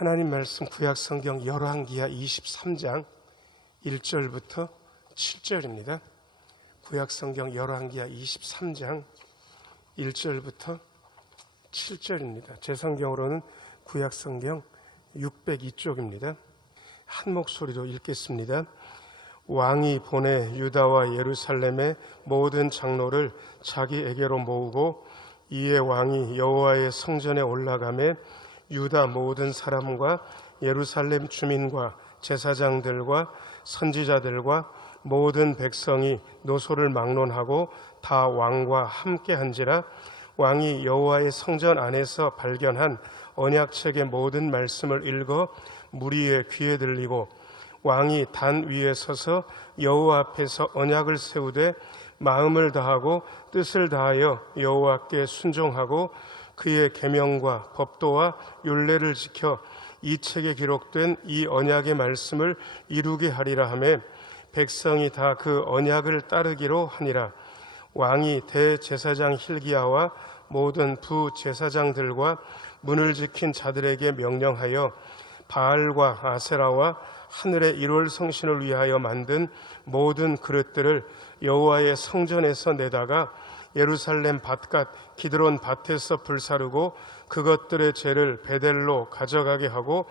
하나님 말씀 구약성경 열왕기하 23장 1절부터 7절입니다. 구약성경 열왕기하 23장 1절부터 7절입니다. 제 성경으로는 구약성경 602쪽입니다. 한 목소리로 읽겠습니다. 왕이 보내 유다와 예루살렘의 모든 장로를 자기에게로 모으고 이에 왕이 여호와의 성전에 올라가매 유다 모든 사람과 예루살렘 주민과 제사장들과 선지자들과 모든 백성이 노소를 막론하고 다 왕과 함께 한지라. 왕이 여호와의 성전 안에서 발견한 언약책의 모든 말씀을 읽어 무리의 귀에 들리고 왕이 단 위에 서서 여호와 앞에서 언약을 세우되 마음을 다하고 뜻을 다하여 여호와께 순종하고 그의 계명과 법도와 율례를 지켜 이 책에 기록된 이 언약의 말씀을 이루게 하리라 하며 백성이 다 그 언약을 따르기로 하니라. 왕이 대제사장 hil기야와 모든 부제사장들과 문을 지킨 자들에게 명령하여 바알과 아세라와 하늘의 일월 성신을 위하여 만든 모든 그릇들을 여호와의 성전에서 내다가 예루살렘 밭갓 기드론 밭에서 불사르고 그것들의 죄를 베델로 가져가게 하고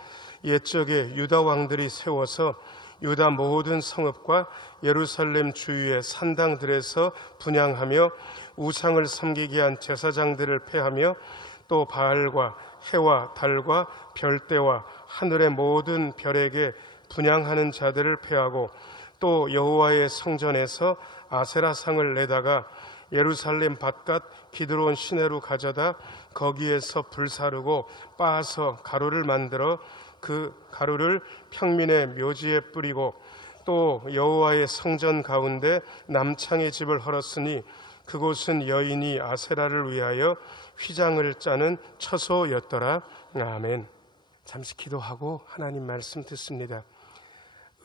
옛적에 유다 왕들이 세워서 유다 모든 성읍과 예루살렘 주위의 산당들에서 분향하며 우상을 섬기게 한 제사장들을 패하며 또 바알과 해와 달과 별대와 하늘의 모든 별에게 분향하는 자들을 패하고 또 여호와의 성전에서 아세라상을 내다가 예루살렘 밭갓 기드론 시내로 가져다 거기에서 불사르고 빻아서 가루를 만들어 그 가루를 평민의 묘지에 뿌리고 또 여호와의 성전 가운데 남창의 집을 헐었으니 그곳은 여인이 아세라를 위하여 휘장을 짜는 처소였더라. 아멘. 잠시 기도하고 하나님 말씀 듣습니다.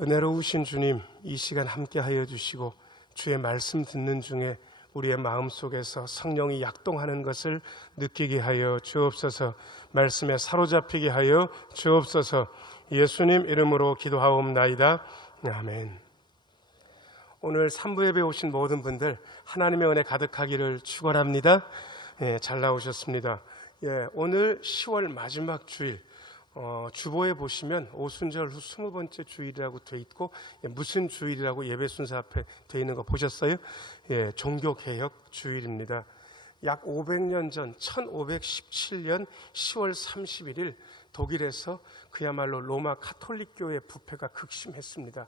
은혜로우신 주님, 이 시간 함께 하여 주시고 주의 말씀 듣는 중에 우리의 마음속에서 성령이 약동하는 것을 느끼게 하여 주옵소서. 말씀에 사로잡히게 하여 주옵소서. 예수님 이름으로 기도하옵나이다. 아멘. 오늘 3부 예배 오신 모든 분들 하나님의 은혜 가득하기를 축원합니다. 잘 나오셨습니다. 오늘 10월 마지막 주일, 주보에 보시면 오순절 후 20번째 주일이라고 돼 있고 무슨 주일이라고 예배 순서 앞에 돼 있는 거 보셨어요? 종교개혁 주일입니다. 약 500년 전 1517년 10월 31일 독일에서 그야말로 로마 가톨릭교회 부패가 극심했습니다.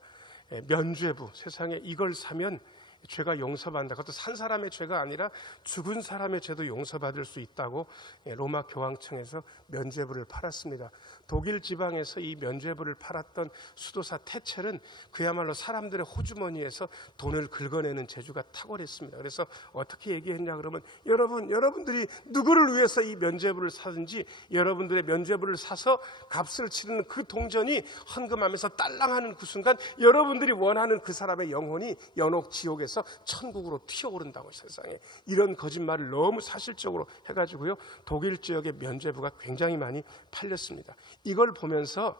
면죄부, 세상에 이걸 사면 죄가 용서받는다. 그것도 산 사람의 죄가 아니라 죽은 사람의 죄도 용서받을 수 있다고 로마 교황청에서 면죄부를 팔았습니다. 독일 지방에서 이 면죄부를 팔았던 수도사 테첼은 그야말로 사람들의 호주머니에서 돈을 긁어내는 재주가 탁월했습니다. 그래서 어떻게 얘기했냐 그러면 여러분들이 누구를 위해서 이 면죄부를 사든지 여러분들의 면죄부를 사서 값을 치르는 그 동전이 헌금하면서 딸랑하는 그 순간 여러분들이 원하는 그 사람의 영혼이 연옥 지옥에서 천국으로 튀어오른다고. 세상에 이런 거짓말을 너무 사실적으로 해가지고요 독일 지역의 면죄부가 굉장히 많이 팔렸습니다. 이걸 보면서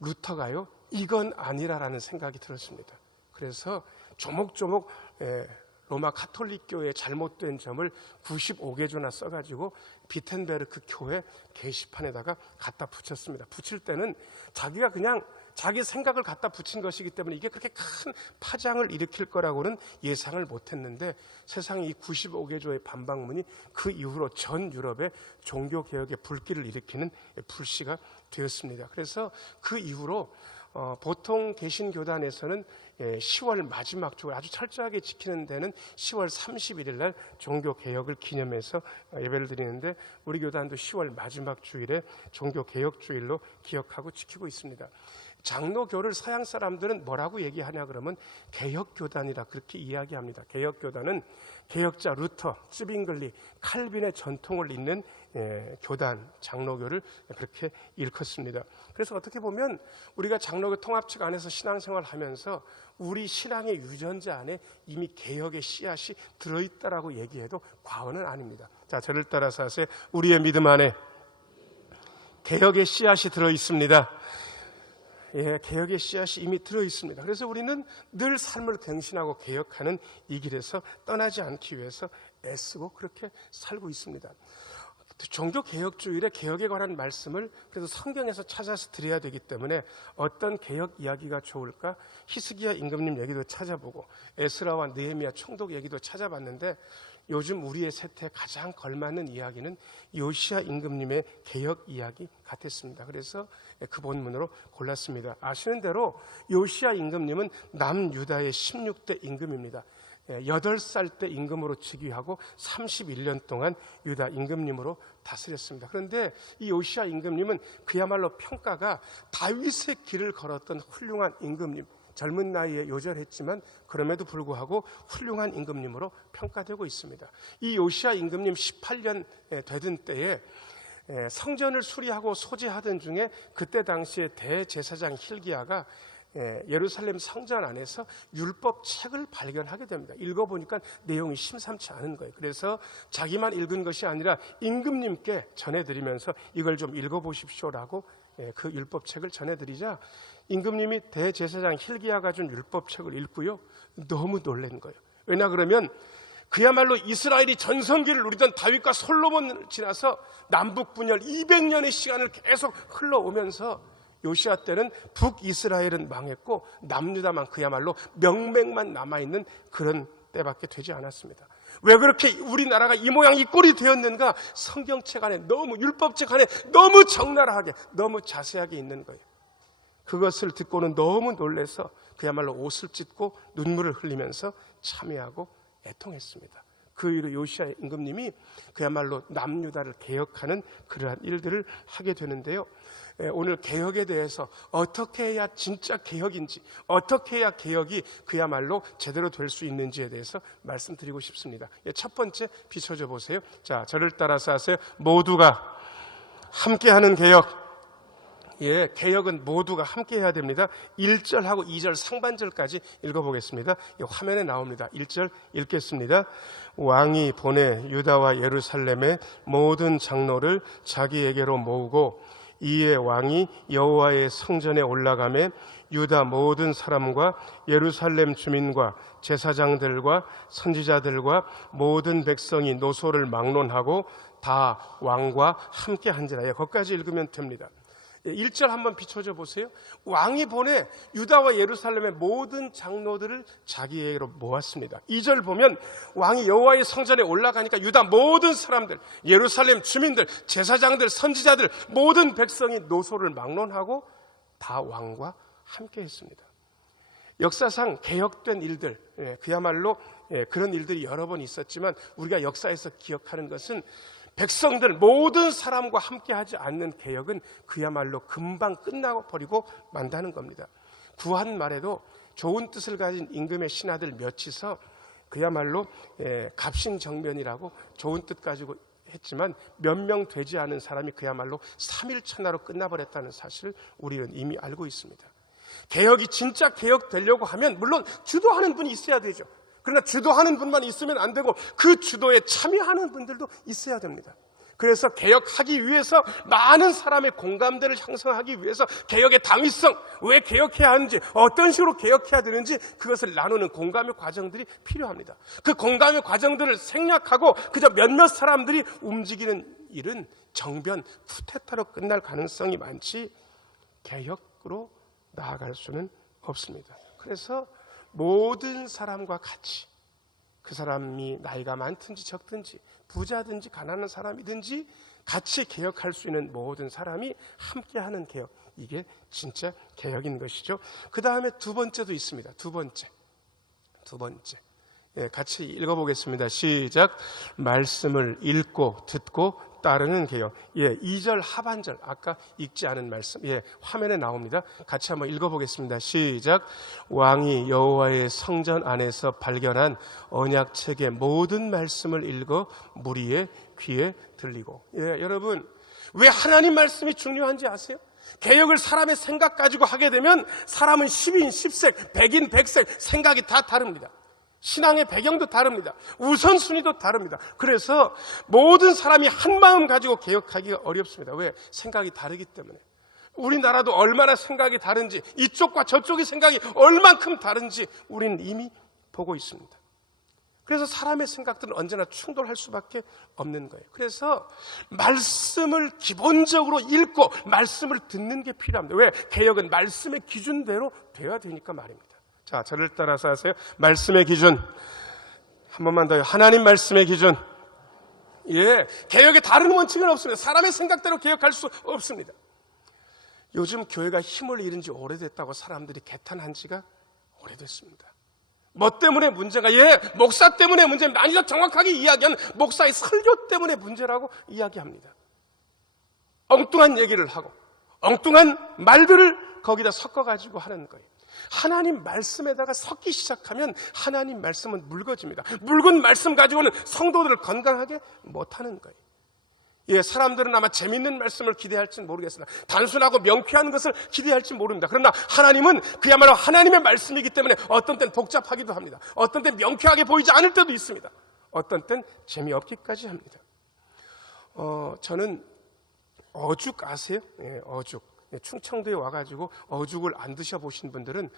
루터가요 이건 아니라라는 생각이 들었습니다. 그래서 조목조목 로마 가톨릭 교회의 잘못된 점을 95개조나 써가지고 비텐베르크 교회 게시판에다가 갖다 붙였습니다. 붙일 때는 자기가 그냥 자기 생각을 갖다 붙인 것이기 때문에 이게 그렇게 큰 파장을 일으킬 거라고는 예상을 못했는데 세상에 이 95개조의 반박문이 그 이후로 전 유럽의 종교개혁의 불길을 일으키는 불씨가 되었습니다. 그래서 그 이후로 보통 개신교단에서는 10월 마지막 주일 아주 철저하게 지키는 데는 10월 31일 날 종교개혁을 기념해서 예배를 드리는데 우리 교단도 10월 마지막 주일에 종교개혁 주일로 기억하고 지키고 있습니다. 장로교를 서양 사람들은 뭐라고 얘기하냐 그러면 개혁교단이라 그렇게 이야기합니다. 개혁교단은 개혁자 루터, 쯔빙글리, 칼빈의 전통을 잇는 교단, 장로교를 그렇게 일컫습니다. 그래서 어떻게 보면 우리가 장로교 통합측 안에서 신앙생활을 하면서 우리 신앙의 유전자 안에 이미 개혁의 씨앗이 들어있다라고 얘기해도 과언은 아닙니다. 자, 저를 따라서 하세요. 우리의 믿음 안에 개혁의 씨앗이 들어 있습니다. 예, 개혁의 씨앗이 이미 들어 있습니다. 그래서 우리는 늘 삶을 갱신하고 개혁하는 이 길에서 떠나지 않기 위해서 애쓰고 그렇게 살고 있습니다. 종교개혁주일에 개혁에 관한 말씀을 그래도 성경에서 찾아서 드려야 되기 때문에 어떤 개혁 이야기가 좋을까? 히스기야 임금님 얘기도 찾아보고 에스라와 느헤미야 총독 얘기도 찾아봤는데 요즘 우리의 세태에 가장 걸맞는 이야기는 요시야 임금님의 개혁 이야기 같았습니다. 그래서 그 본문으로 골랐습니다. 아시는 대로 요시야 임금님은 남유다의 16대 임금입니다. 8살 때 임금으로 즉위하고 31년 동안 유다 임금님으로 다스렸습니다. 그런데 이 요시야 임금님은 그야말로 평가가 다윗의 길을 걸었던 훌륭한 임금님, 젊은 나이에 요절했지만 그럼에도 불구하고 훌륭한 임금님으로 평가되고 있습니다. 이 요시야 임금님 18년 되던 때에 성전을 수리하고 소재하던 중에 그때 당시에 대제사장 hil기야가 예루살렘 성전 안에서 율법 책을 발견하게 됩니다. 읽어보니까 내용이 심상치 않은 거예요. 그래서 자기만 읽은 것이 아니라 임금님께 전해드리면서 이걸 좀 읽어보십시오라고 그 율법 책을 전해드리자 임금님이 대제사장 hil기야가 준 율법 책을 읽고요. 너무 놀란 거예요. 왜냐 그러면 그야말로 이스라엘이 전성기를 누리던 다윗과 솔로몬을 지나서 남북 분열 200년의 시간을 계속 흘러오면서 요시야 때는 북이스라엘은 망했고 남유다만 그야말로 명맥만 남아있는 그런 때밖에 되지 않았습니다. 왜 그렇게 우리나라가 이 모양 이 꼴이 되었는가? 성경책 안에 너무 율법책 안에 너무 적나라하게 너무 자세하게 있는 거예요. 그것을 듣고는 너무 놀라서 그야말로 옷을 찢고 눈물을 흘리면서 참회하고 애통했습니다. 그 이후로 요시야 임금님이 그야말로 남유다를 개혁하는 그러한 일들을 하게 되는데요. 오늘 개혁에 대해서 어떻게 해야 진짜 개혁인지, 어떻게 해야 개혁이 그야말로 제대로 될 수 있는지에 대해서 말씀드리고 싶습니다. 첫 번째 비춰줘 보세요. 자, 저를 따라서 하세요. 모두가 함께하는 개혁. 예, 개혁은 모두가 함께 해야 됩니다. 1절하고 2절 상반절까지 읽어보겠습니다. 화면에 나옵니다. 1절 읽겠습니다. 왕이 보내 유다와 예루살렘의 모든 장로를 자기에게로 모으고 이에 왕이 여호와의 성전에 올라가매 유다 모든 사람과 예루살렘 주민과 제사장들과 선지자들과 모든 백성이 노소를 막론하고 다 왕과 함께 한지라. 예, 거기까지 읽으면 됩니다. 1절 한번 비춰줘 보세요. 왕이 보내 유다와 예루살렘의 모든 장로들을 자기에게로 모았습니다. 2절 보면 왕이 여호와의 성전에 올라가니까 유다 모든 사람들, 예루살렘 주민들, 제사장들, 선지자들, 모든 백성이 노소를 막론하고 다 왕과 함께 했습니다. 역사상 개혁된 일들, 그야말로 그런 일들이 여러 번 있었지만 우리가 역사에서 기억하는 것은 백성들 모든 사람과 함께하지 않는 개혁은 그야말로 금방 끝나고 버리고 만다는 겁니다. 구한 말에도 좋은 뜻을 가진 임금의 신하들 몇이서 그야말로 갑신정변이라고 좋은 뜻 가지고 했지만 몇 명 되지 않은 사람이 그야말로 3일 천하로 끝나버렸다는 사실을 우리는 이미 알고 있습니다. 개혁이 진짜 개혁되려고 하면 물론 주도하는 분이 있어야 되죠. 그러나 주도하는 분만 있으면 안 되고 그 주도에 참여하는 분들도 있어야 됩니다. 그래서 개혁하기 위해서 많은 사람의 공감대를 형성하기 위해서 개혁의 당위성, 왜 개혁해야 하는지, 어떤 식으로 개혁해야 되는지 그것을 나누는 공감의 과정들이 필요합니다. 그 공감의 과정들을 생략하고 그저 몇몇 사람들이 움직이는 일은 정변, 쿠데타로 끝날 가능성이 많지 개혁으로 나아갈 수는 없습니다. 그래서 모든 사람과 같이 그 사람이 나이가 많든지 적든지 부자든지 가난한 사람이든지 같이 개혁할 수 있는 모든 사람이 함께하는 개혁, 이게 진짜 개혁인 것이죠. 그 다음에 두 번째도 있습니다. 두 번째 같이 읽어보겠습니다. 시작. 말씀을 읽고 듣고 따르는 개혁. 2절 하반절 아까 읽지 않은 말씀 화면에 나옵니다. 같이 한번 읽어보겠습니다. 시작. 왕이 여호와의 성전 안에서 발견한 언약책의 모든 말씀을 읽어 무리의 귀에 들리고. 여러분 왜 하나님 말씀이 중요한지 아세요? 개혁을 사람의 생각 가지고 하게 되면 사람은 10인 10색, 100인 100색 생각이 다 다릅니다. 신앙의 배경도 다릅니다. 우선순위도 다릅니다. 그래서 모든 사람이 한 마음 가지고 개혁하기가 어렵습니다. 왜? 생각이 다르기 때문에. 우리나라도 얼마나 생각이 다른지, 이쪽과 저쪽의 생각이 얼만큼 다른지 우리는 이미 보고 있습니다. 그래서 사람의 생각들은 언제나 충돌할 수밖에 없는 거예요. 그래서 말씀을 기본적으로 읽고 말씀을 듣는 게 필요합니다. 왜? 개혁은 말씀의 기준대로 되어야 되니까 말입니다. 자, 저를 따라서 하세요. 말씀의 기준. 한 번만 더요. 하나님 말씀의 기준. 예, 개혁에 다른 원칙은 없습니다. 사람의 생각대로 개혁할 수 없습니다. 요즘 교회가 힘을 잃은 지 오래됐다고 사람들이 개탄한 지가 오래됐습니다. 뭐 때문에 문제가? 예, 목사 때문에 문제입니다. 아니, 더 정확하게 이야기하면 목사의 설교 때문에 문제라고 이야기합니다. 엉뚱한 얘기를 하고 엉뚱한 말들을 거기다 섞어가지고 하는 거예요. 하나님 말씀에다가 섞기 시작하면 하나님 말씀은 묽어집니다. 묽은 말씀 가지고는 성도들을 건강하게 못하는 거예요. 예, 사람들은 아마 재밌는 말씀을 기대할지는 모르겠으나 단순하고 명쾌한 것을 기대할지 모릅니다. 그러나 하나님은 그야말로 하나님의 말씀이기 때문에 어떤 때는 복잡하기도 합니다. 어떤 때는 명쾌하게 보이지 않을 때도 있습니다. 어떤 때는 재미없기까지 합니다. 저는 어죽 아세요? 예, 어죽. 충청도에 와가지고 어죽을 안 드셔보신 분들은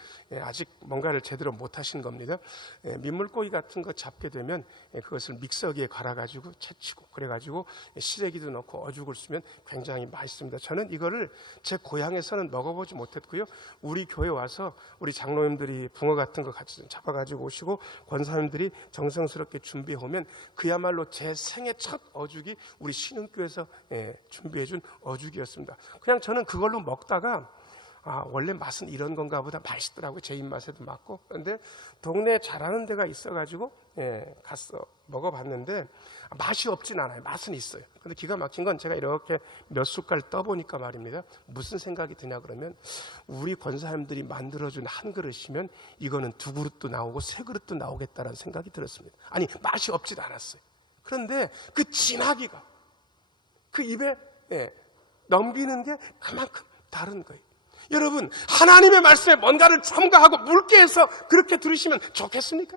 아직 뭔가를 제대로 못하신 겁니다. 민물고기 같은 거 잡게 되면 그것을 믹서기에 갈아가지고 채치고 그래가지고 시래기도 넣고 어죽을 쓰면 굉장히 맛있습니다. 저는 이거를 제 고향에서는 먹어보지 못했고요. 우리 교회 와서 우리 장로님들이 붕어 같은 거 같이 잡아가지고 오시고 권사님들이 정성스럽게 준비해 오면 그야말로 제 생애 첫 어죽이 우리 신흥교에서 준비해준 어죽이었습니다. 그냥 저는 그걸로 먹다가 원래 맛은 이런 건가 보다 맛있더라고요. 제 입맛에도 맞고. 그런데 동네에 잘하는 데가 있어가지고 가서 먹어봤는데 맛이 없진 않아요. 맛은 있어요. 근데 기가 막힌 건 제가 이렇게 몇 숟갈 떠보니까 말입니다. 무슨 생각이 드냐 그러면 우리 권사님들이 만들어준 한 그릇이면 이거는 두 그릇도 나오고 세 그릇도 나오겠다라는 생각이 들었습니다. 아니, 맛이 없진 않았어요. 그런데 그 진하기가 그 입에 넘기는 게 그만큼 다른 거예요. 여러분, 하나님의 말씀에 뭔가를 첨가하고 묽게 해서 그렇게 들으시면 좋겠습니까?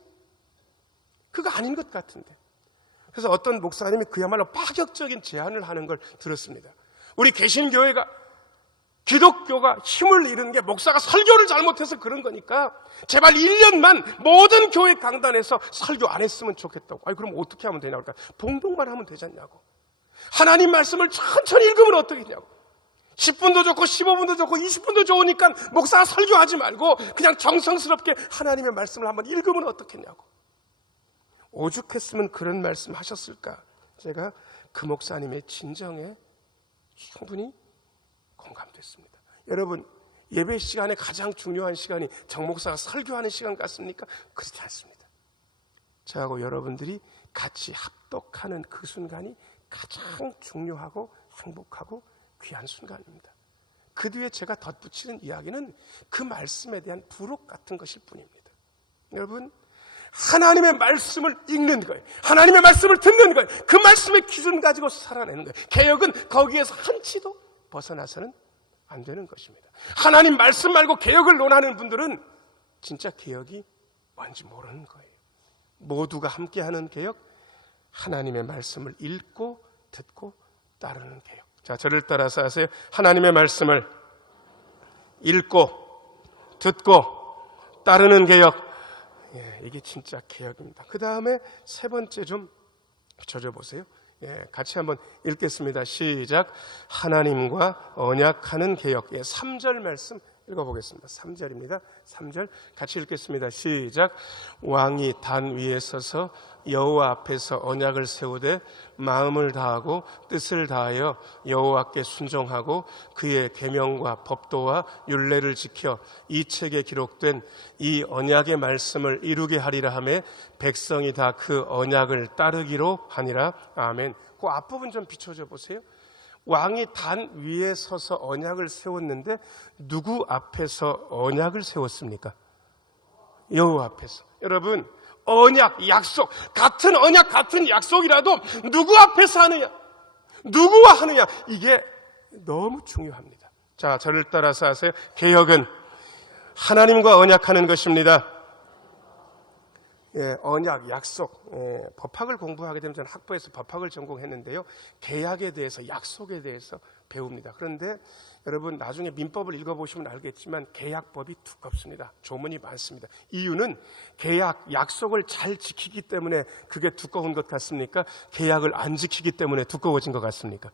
그거 아닌 것 같은데. 그래서 어떤 목사님이 그야말로 파격적인 제안을 하는 걸 들었습니다. 우리 개신교회가, 기독교가 힘을 잃은 게 목사가 설교를 잘못해서 그런 거니까 제발 1년만 모든 교회 강단에서 설교 안 했으면 좋겠다고. 아니, 그럼 어떻게 하면 되냐고. 그러니까 봉독만 하면 되지 않냐고. 하나님 말씀을 천천히 읽으면 어떻겠냐고. 10분도 좋고 15분도 좋고 20분도 좋으니까 목사가 설교하지 말고 그냥 정성스럽게 하나님의 말씀을 한번 읽으면 어떻겠냐고. 오죽했으면 그런 말씀 하셨을까. 제가 그 목사님의 진정에 충분히 공감됐습니다. 여러분, 예배 시간에 가장 중요한 시간이 정 목사가 설교하는 시간 같습니까? 그렇지 않습니다. 저하고 여러분들이 같이 합독하는 그 순간이 가장 중요하고 행복하고 귀한 순간입니다. 그 뒤에 제가 덧붙이는 이야기는 그 말씀에 대한 부록 같은 것일 뿐입니다. 여러분, 하나님의 말씀을 읽는 거예요. 하나님의 말씀을 듣는 거예요. 그 말씀의 기준 가지고 살아내는 거예요. 개혁은 거기에서 한치도 벗어나서는 안 되는 것입니다. 하나님 말씀 말고 개혁을 논하는 분들은 진짜 개혁이 뭔지 모르는 거예요. 모두가 함께하는 개혁, 하나님의 말씀을 읽고 듣고 따르는 개혁. 자, 저를 따라서 하세요. 하나님의 말씀을 읽고 듣고 따르는 개혁. 이게 진짜 개혁입니다. 그 다음에 세 번째 좀 비춰줘 보세요. 같이 한번 읽겠습니다. 시작. 하나님과 언약하는 개혁. 3절 말씀 읽어보겠습니다. 3절입니다. 3절 같이 읽겠습니다. 시작. 왕이 단 위에 서서 여호와 앞에서 언약을 세우되 마음을 다하고 뜻을 다하여 여호와께 순종하고 그의 계명과 법도와 율례를 지켜 이 책에 기록된 이 언약의 말씀을 이루게 하리라 하며 백성이 다 그 언약을 따르기로 하니라. 아멘. 그 앞부분 좀 비춰줘 보세요. 왕이 단 위에 서서 언약을 세웠는데 누구 앞에서 언약을 세웠습니까? 여호와 앞에서. 여러분, 언약, 약속, 같은 언약, 같은 약속이라도 누구 앞에서 하느냐, 누구와 하느냐, 이게 너무 중요합니다. 자, 저를 따라서 하세요. 개혁은 하나님과 언약하는 것입니다. 언약, 약속, 법학을 공부하게 되면 저는 학부에서 법학을 전공했는데요. 계약에 대해서, 약속에 대해서 배웁니다. 그런데 여러분 나중에 민법을 읽어보시면 알겠지만 계약법이 두껍습니다. 조문이 많습니다. 이유는 계약, 약속을 잘 지키기 때문에 그게 두꺼운 것 같습니까? 계약을 안 지키기 때문에 두꺼워진 것 같습니까?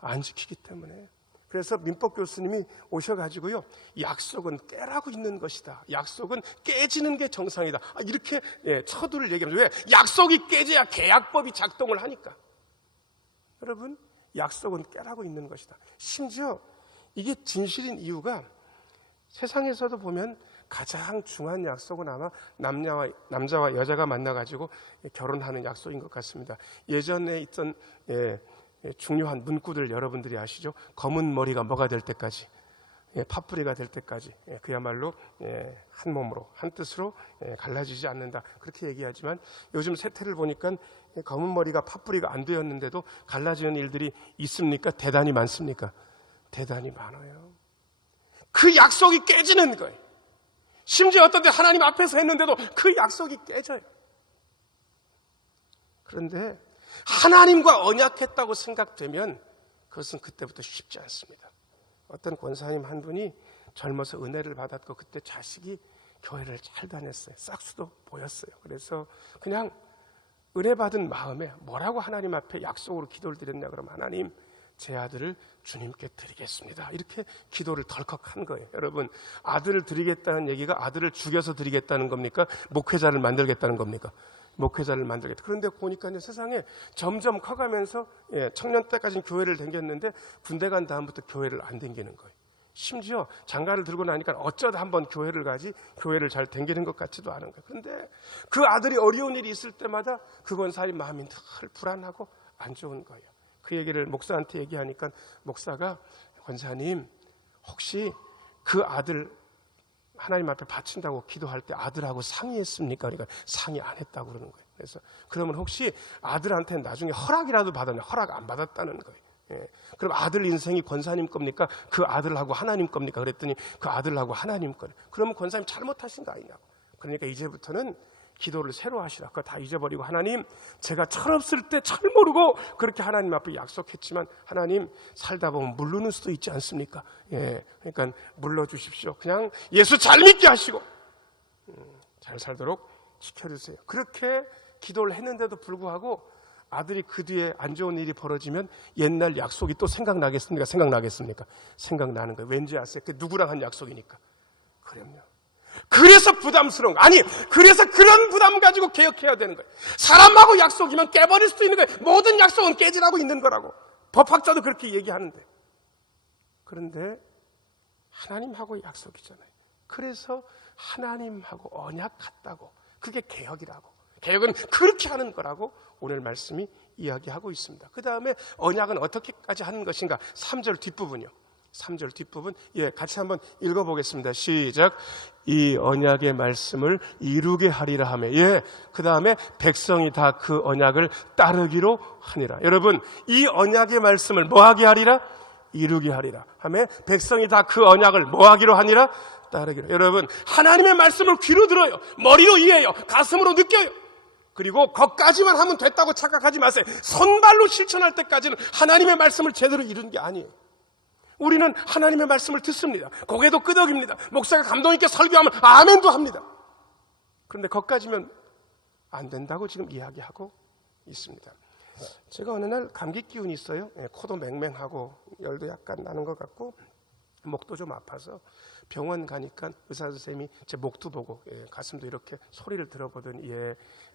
안 지키기 때문에. 그래서 민법 교수님이 오셔가지고요, 약속은 깨라고 있는 것이다. 약속은 깨지는 게 정상이다. 이렇게 처두를 얘기하면서, 왜? 약속이 깨져야 계약법이 작동을 하니까. 여러분, 약속은 깨라고 있는 것이다. 심지어 이게 진실인 이유가 세상에서도 보면 가장 중요한 약속은 아마 남자와 여자가 만나가지고 결혼하는 약속인 것 같습니다. 예전에 있던 중요한 문구들 여러분들이 아시죠? 검은 머리가 뭐가 될 때까지, 팥뿌리가 될 때까지 그야말로 한 몸으로 한 뜻으로 갈라지지 않는다, 그렇게 얘기하지만 요즘 세태를 보니까 검은 머리가 팥뿌리가 안 되었는데도 갈라지는 일들이 있습니까? 대단히 많습니까? 대단히 많아요. 그 약속이 깨지는 거예요. 심지어 어떤 때 하나님 앞에서 했는데도 그 약속이 깨져요. 그런데 하나님과 언약했다고 생각되면 그것은 그때부터 쉽지 않습니다. 어떤 권사님 한 분이 젊어서 은혜를 받았고 그때 자식이 교회를 잘 다녔어요. 싹수도 보였어요. 그래서 그냥 은혜 받은 마음에 뭐라고 하나님 앞에 약속으로 기도를 드렸냐 그러면, 하나님 제 아들을 주님께 드리겠습니다, 이렇게 기도를 덜컥 한 거예요. 여러분, 아들을 드리겠다는 얘기가 아들을 죽여서 드리겠다는 겁니까? 목회자를 만들겠다는 겁니까? 목회자를 만들겠다. 그런데 보니까 이제 세상에 점점 커가면서 청년 때까지는 교회를 다녔는데 군대 간 다음부터 교회를 안 다니는 거예요. 심지어 장가를 들고 나니까 어쩌다 한번 교회를 가지 교회를 잘 다니는 것 같지도 않은 거예요. 그런데 그 아들이 어려운 일이 있을 때마다 그 권사님 마음이 늘 불안하고 안 좋은 거예요. 그 얘기를 목사한테 얘기하니까 목사가, 권사님 혹시 그 아들 하나님 앞에 바친다고 기도할 때 아들하고 상의했습니까? 그러니까 상의 안 했다고 그러는 거예요. 그래서 그러면 혹시 아들한테 나중에 허락이라도 받았냐? 허락 안 받았다는 거예요. 그럼 아들 인생이 권사님 겁니까? 그 아들하고 하나님 겁니까? 그랬더니 그 아들하고 하나님 거예요. 그러면 권사님 잘못하신 거 아니냐고. 그러니까 이제부터는 기도를 새로 하시라. 그거 다 잊어버리고, 하나님 제가 철없을 때 철 모르고 그렇게 하나님 앞에 약속했지만 하나님 살다 보면 물르는 수도 있지 않습니까? 그러니까 물러주십시오. 그냥 예수 잘 믿게 하시고 잘 살도록 지켜주세요. 그렇게 기도를 했는데도 불구하고 아들이 그 뒤에 안 좋은 일이 벌어지면 옛날 약속이 또 생각나겠습니까? 생각나는 거예요. 왠지 아세요? 그 누구랑 한 약속이니까. 그럼요. 그래서 부담스러운 거. 아니, 그래서 그런 부담 가지고 개혁해야 되는 거예요. 사람하고 약속이면 깨버릴 수도 있는 거예요. 모든 약속은 깨지라고 있는 거라고 법학자도 그렇게 얘기하는데, 그런데 하나님하고 약속이잖아요. 그래서 하나님하고 언약 같다고, 그게 개혁이라고, 개혁은 그렇게 하는 거라고 오늘 말씀이 이야기하고 있습니다. 그 다음에 언약은 어떻게까지 하는 것인가? 3절 뒷부분이요. 3절 뒷부분, 같이 한번 읽어보겠습니다. 시작. 이 언약의 말씀을 이루게 하리라 하며, 그 다음에 백성이 다 그 언약을 따르기로 하니라. 여러분, 이 언약의 말씀을 뭐하게 하리라? 이루게 하리라 하며, 백성이 다 그 언약을 뭐하기로 하니라? 따르기로. 여러분, 하나님의 말씀을 귀로 들어요. 머리로 이해해요. 가슴으로 느껴요. 그리고 거기까지만 하면 됐다고 착각하지 마세요. 손발로 실천할 때까지는 하나님의 말씀을 제대로 이루는 게 아니에요. 우리는 하나님의 말씀을 듣습니다. 고개도 끄덕입니다. 목사가 감동 있게 설교하면 아멘도 합니다. 그런데 거기까지면 안 된다고 지금 이야기하고 있습니다. 제가 어느 날 감기 기운이 있어요. 코도 맹맹하고 열도 약간 나는 것 같고 목도 좀 아파서 병원 가니까 의사 선생님이 제 목도 보고 가슴도 이렇게 소리를 들어보더니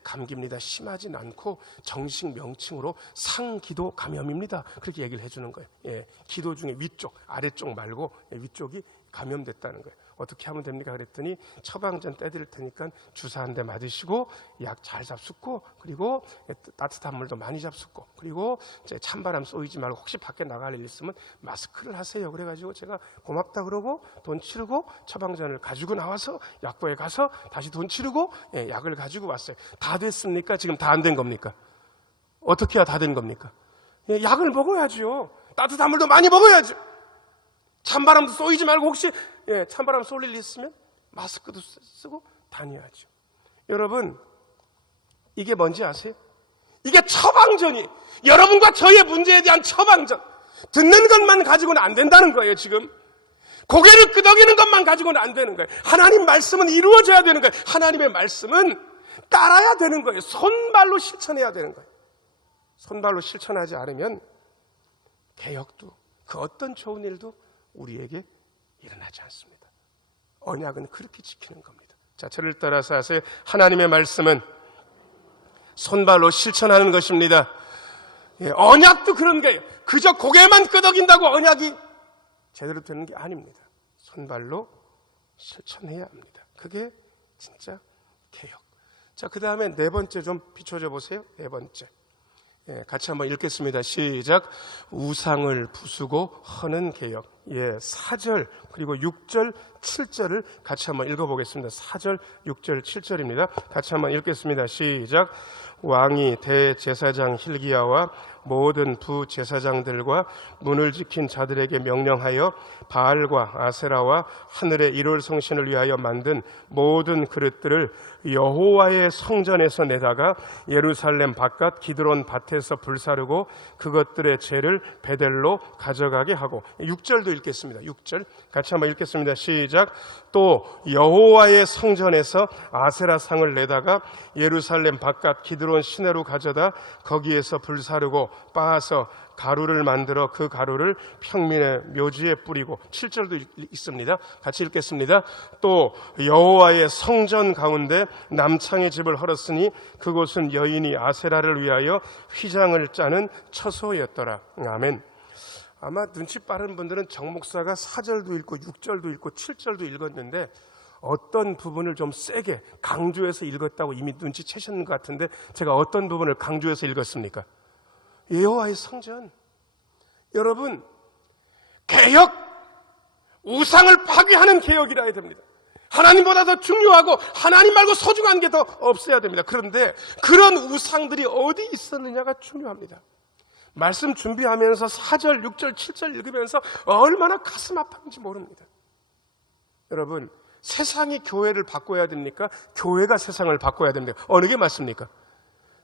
감기입니다. 심하진 않고 정식 명칭으로 상기도 감염입니다. 그렇게 얘기를 해주는 거예요. 기도 중에 위쪽, 아래쪽 말고 위쪽이 감염됐다는 거예요. 어떻게 하면 됩니까? 그랬더니 처방전 떼드릴 테니까 주사 한 대 맞으시고 약 잘 잡숫고, 그리고 따뜻한 물도 많이 잡숫고, 그리고 찬바람 쏘이지 말고 혹시 밖에 나갈 일 있으면 마스크를 하세요. 그래가지고 제가 고맙다 그러고 돈 치르고 처방전을 가지고 나와서 약국에 가서 다시 돈 치르고 약을 가지고 왔어요. 다 됐습니까? 지금 다 안 된 겁니까? 어떻게 해야 다 된 겁니까? 약을 먹어야죠. 따뜻한 물도 많이 먹어야죠. 찬바람도 쏘이지 말고 혹시 찬바람 쏠 일 있으면 마스크도 쓰고 다녀야죠. 여러분, 이게 뭔지 아세요? 이게 처방전이, 여러분과 저의 문제에 대한 처방전. 듣는 것만 가지고는 안 된다는 거예요. 지금 고개를 끄덕이는 것만 가지고는 안 되는 거예요. 하나님 말씀은 이루어져야 되는 거예요. 하나님의 말씀은 따라야 되는 거예요. 손발로 실천해야 되는 거예요. 손발로 실천하지 않으면 개혁도 그 어떤 좋은 일도 우리에게 일어나지 않습니다. 언약은 그렇게 지키는 겁니다. 자, 저를 따라서 하세요. 하나님의 말씀은 손발로 실천하는 것입니다. 예, 언약도 그런 거예요. 그저 고개만 끄덕인다고 언약이 제대로 되는 게 아닙니다. 손발로 실천해야 합니다. 그게 진짜 개혁. 자, 그 다음에 네 번째 좀 비춰줘 보세요. 네 번째. 예, 같이 한번 읽겠습니다. 시작. 우상을 부수고 허는 개혁. 예, 4절 그리고 6절 7절을 같이 한번 읽어보겠습니다. 4절 6절 7절입니다. 같이 한번 읽겠습니다. 시작. 왕이 대제사장 hil기야와 모든 부제사장들과 문을 지킨 자들에게 명령하여 바알과 아세라와 하늘의 일월 성신을 위하여 만든 모든 그릇들을 여호와의 성전에서 내다가 예루살렘 바깥 기드론 밭에서 불사르고 그것들의 죄를 베델로 가져가게 하고. 6절도 읽겠습니다. 6절 같이 한번 읽겠습니다. 시작. 또 여호와의 성전에서 아세라 상을 내다가 예루살렘 바깥 기드론 시내로 가져다 거기에서 불사르고 빻아서 가루를 만들어 그 가루를 평민의 묘지에 뿌리고. 7절도 있습니다. 같이 읽겠습니다. 또 여호와의 성전 가운데 남창의 집을 헐었으니 그곳은 여인이 아세라를 위하여 휘장을 짜는 처소였더라. 아멘. 아마 눈치 빠른 분들은 정 목사가 4절도 읽고 6절도 읽고 7절도 읽었는데 어떤 부분을 좀 세게 강조해서 읽었다고 이미 눈치채셨는 것 같은데 제가 어떤 부분을 강조해서 읽었습니까? 여호와의 성전. 여러분, 개혁, 우상을 파괴하는 개혁이라 해야 됩니다. 하나님보다 더 중요하고 하나님 말고 소중한 게 더 없어야 됩니다. 그런데 그런 우상들이 어디 있었느냐가 중요합니다. 말씀 준비하면서 4절, 6절, 7절 읽으면서 얼마나 가슴 아팠는지 모릅니다. 여러분, 세상이 교회를 바꿔야 됩니까? 교회가 세상을 바꿔야 됩니까? 어느 게 맞습니까?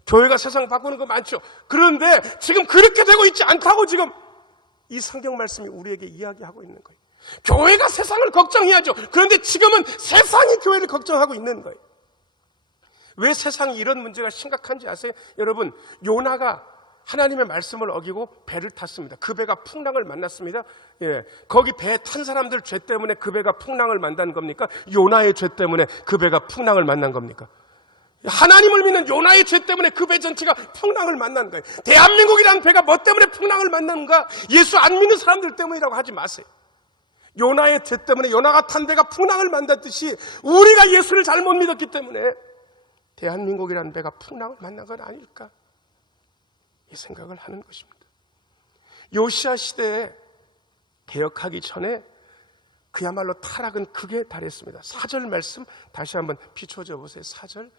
교회가 세상 바꾸는 거 많죠. 그런데 지금 그렇게 되고 있지 않다고 지금 이 성경 말씀이 우리에게 이야기하고 있는 거예요. 교회가 세상을 걱정해야죠. 그런데 지금은 세상이 교회를 걱정하고 있는 거예요. 왜 세상이 이런 문제가 심각한지 아세요? 여러분, 요나가 하나님의 말씀을 어기고 배를 탔습니다. 그 배가 풍랑을 만났습니다. 예, 거기 배에 탄 사람들 죄 때문에 그 배가 풍랑을 만난 겁니까? 요나의 죄 때문에 그 배가 풍랑을 만난 겁니까? 하나님을 믿는 요나의 죄 때문에 그 배 전체가 풍랑을 만난 거예요. 대한민국이라는 배가 뭐 때문에 풍랑을 만나는가? 예수 안 믿는 사람들 때문이라고 하지 마세요. 요나의 죄 때문에 요나가 탄 배가 풍랑을 만났듯이 우리가 예수를 잘못 믿었기 때문에 대한민국이라는 배가 풍랑을 만난 건 아닐까? 이 생각을 하는 것입니다. 요시야 시대에 개혁하기 전에 그야말로 타락은 극에 달했습니다. 4절 말씀 다시 한번 비춰줘 보세요. 4절.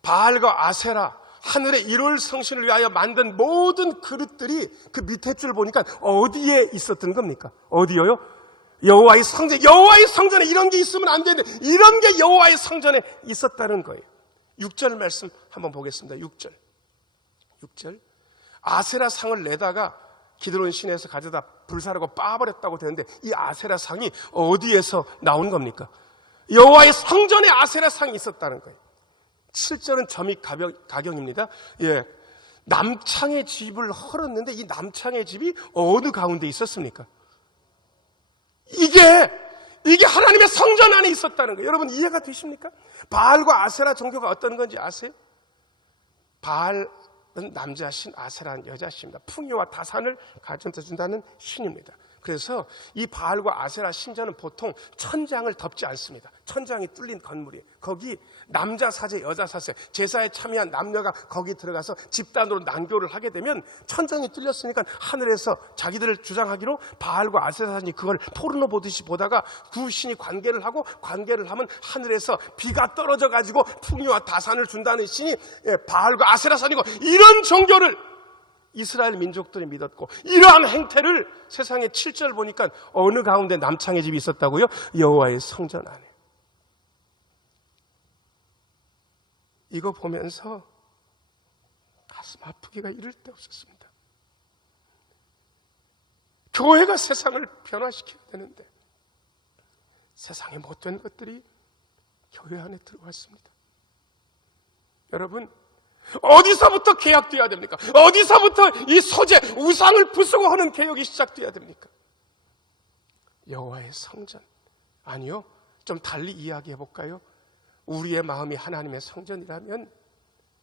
바알과 아세라, 하늘의 일월 성신을 위하여 만든 모든 그릇들이 그 밑에 줄 보니까 어디에 있었던 겁니까? 어디요요? 여호와의 성전. 여호와의 성전에 이런 게 있으면 안 되는데 이런 게 여호와의 성전에 있었다는 거예요. 6절 말씀 한번 보겠습니다. 6절. 아세라 상을 내다가 기드론 시내에서 가져다 불사르고 빻아버렸다고 되는데 이 아세라 상이 어디에서 나온 겁니까? 여호와의 성전에 아세라 상이 있었다는 거예요. 7절은 점이 가경입니다. 예, 남창의 집을 헐었는데 이 남창의 집이 어느 가운데 있었습니까? 이게 하나님의 성전 안에 있었다는 거예요. 여러분 이해가 되십니까? 바알과 아세라 종교가 어떤 건지 아세요? 바알은 남자신, 아세라는 여자신입니다. 풍요와 다산을 가져다 준다는 신입니다. 그래서 이 바알과 아세라 신전은 보통 천장을 덮지 않습니다. 천장이 뚫린 건물이에요. 거기 남자 사제, 여자 사제, 제사에 참여한 남녀가 거기 들어가서 집단으로 난교를 하게 되면 천장이 뚫렸으니까 하늘에서 자기들을 주장하기로 바알과 아세라 신이 그걸 포르노 보듯이 보다가 두 신이 관계를 하면 하늘에서 비가 떨어져 가지고 풍요와 다산을 준다는 신이 바알과 아세라 신이고, 이런 종교를 이스라엘 민족들이 믿었고, 이러한 행태를 세상에 7절 보니까 어느 가운데 남창의 집이 있었다고요? 여호와의 성전 안에. 이거 보면서 가슴 아프기가 이를 데 없었습니다. 교회가 세상을 변화시켜야 되는데 세상에 못된 것들이 교회 안에 들어왔습니다. 여러분, 어디서부터 개혁돼야 됩니까? 어디서부터 이 소재, 우상을 부수고 하는 개혁이 시작돼야 됩니까? 여호와의 성전. 아니요, 좀 달리 이야기해 볼까요? 우리의 마음이 하나님의 성전이라면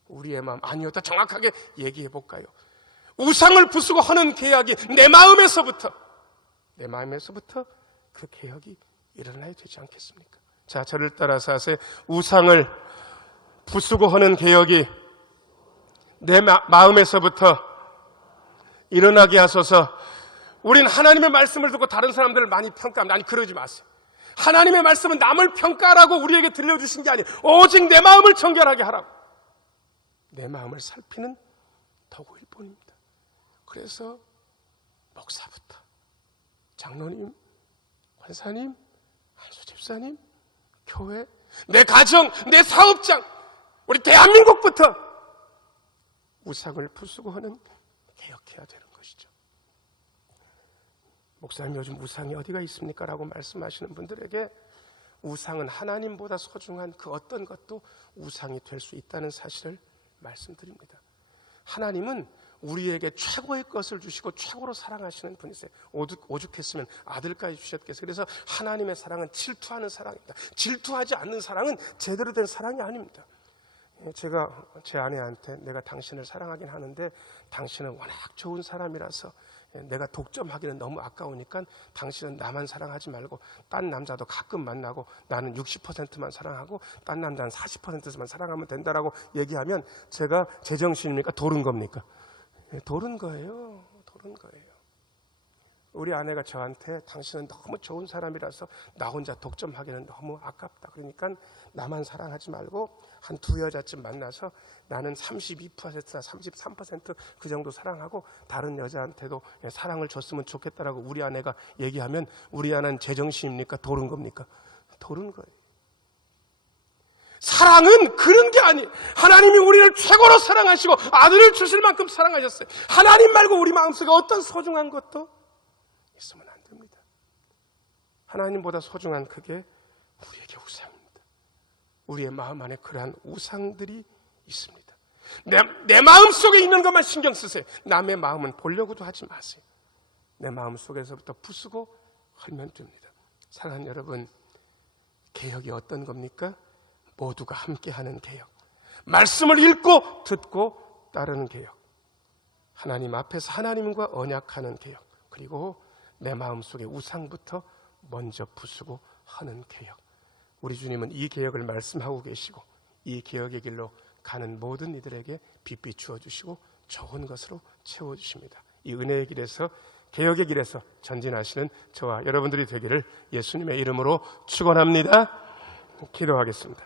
우리의 마음, 아니요, 더 정확하게 얘기해 볼까요? 우상을 부수고 하는 개혁이 내 마음에서부터 그 개혁이 일어나야 되지 않겠습니까? 자, 저를 따라서 하세요. 우상을 부수고 하는 개혁이 내 마음에서부터 일어나게 하소서. 우린 하나님의 말씀을 듣고 다른 사람들을 많이 평가합니다. 아니, 그러지 마세요. 하나님의 말씀은 남을 평가라고 우리에게 들려주신 게 아니에요. 오직 내 마음을 정결하게 하라고. 내 마음을 살피는 도구일 뿐입니다. 그래서 목사부터 장로님, 권사님, 한수 집사님, 교회, 내 가정, 내 사업장, 우리 대한민국부터 우상을 부수고 하는 개혁해야 되는 것이죠. 목사님, 요즘 우상이 어디가 있습니까? 라고 말씀하시는 분들에게 우상은 하나님보다 소중한 그 어떤 것도 우상이 될 수 있다는 사실을 말씀드립니다. 하나님은 우리에게 최고의 것을 주시고 최고로 사랑하시는 분이세요. 오죽했으면 아들까지 주셨겠어요. 그래서 하나님의 사랑은 질투하는 사랑입니다. 질투하지 않는 사랑은 제대로 된 사랑이 아닙니다. 제가 제 아내한테 내가 당신을 사랑하긴 하는데 당신은 워낙 좋은 사람이라서 내가 독점하기는 너무 아까우니까 당신은 나만 사랑하지 말고 딴 남자도 가끔 만나고 나는 60%만 사랑하고 딴 남자는 40%만 사랑하면 된다라고 얘기하면 제가 제정신입니까? 도른 겁니까? 도른 거예요. 도른 거예요. 우리 아내가 저한테 당신은 너무 좋은 사람이라서 나 혼자 독점하기는 너무 아깝다. 그러니까 나만 사랑하지 말고 한 두 여자쯤 만나서 나는 32%나 33% 정도 사랑하고 다른 여자한테도 사랑을 줬으면 좋겠다라고 우리 아내가 얘기하면 우리 아내는 제정신입니까? 도른 겁니까? 도른 거예요. 사랑은 그런 게 아니에요. 하나님이 우리를 최고로 사랑하시고 아들을 주실 만큼 사랑하셨어요. 하나님 말고 우리 마음속에 어떤 소중한 것도 있으면 안 됩니다. 하나님보다 소중한 그게 우리에게 우상입니다. 우리의 마음 안에 그러한 우상들이 있습니다. 내 마음 속에 있는 것만 신경 쓰세요. 남의 마음은 보려고도 하지 마세요. 내 마음 속에서부터 부수고 헐면 됩니다. 사랑하는 여러분, 개혁이 어떤 겁니까? 모두가 함께하는 개혁. 말씀을 읽고 듣고 따르는 개혁. 하나님 앞에서 하나님과 언약하는 개혁. 그리고 내 마음속에 우상부터 먼저 부수고 하는 개혁. 우리 주님은 이 개혁을 말씀하고 계시고 이 개혁의 길로 가는 모든 이들에게 빛 주어주시고 좋은 것으로 채워주십니다. 이 은혜의 길에서, 개혁의 길에서 전진하시는 저와 여러분들이 되기를 예수님의 이름으로 축원합니다. 기도하겠습니다.